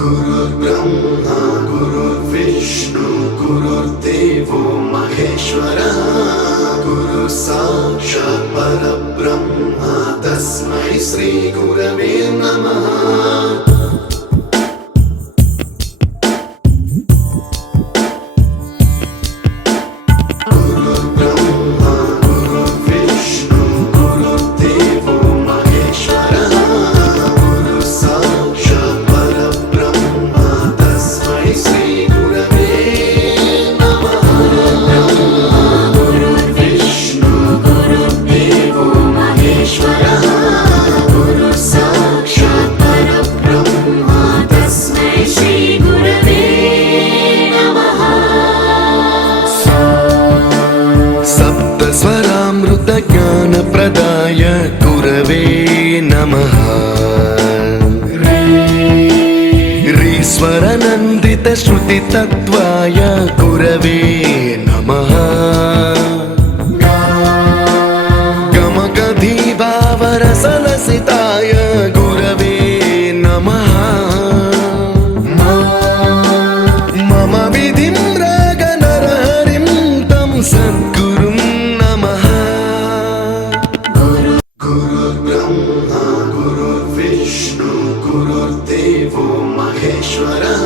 गुरुर्ब्रह्मा गुरुर्विष्णु गुरुर्देवो महेश्वरः गुरु साक्षात् परब्रह्म तस्मै श्री गुरवे नमः। ज्ञानप्रदाय गुरवे नमः। ईश्वरनन्दित श्रुतितत्त्वाय गुरवे नमः। गमगधीभावरसलसिताय गुरवे नमः। मम विधिं रागनरहरिं तं सद्गुरुं नमः। गुरुर्ब्रह्मा गुरुर्विष्णु गुरुर्देवो महेश्वरः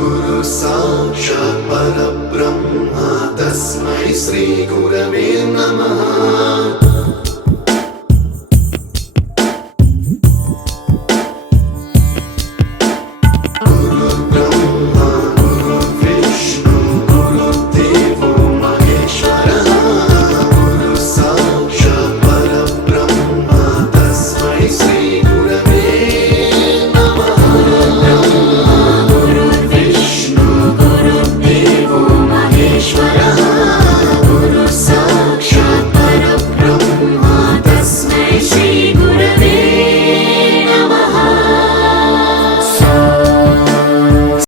गुरु साक्षात् परब्रह्म तस्मै श्री गुरवे नमः।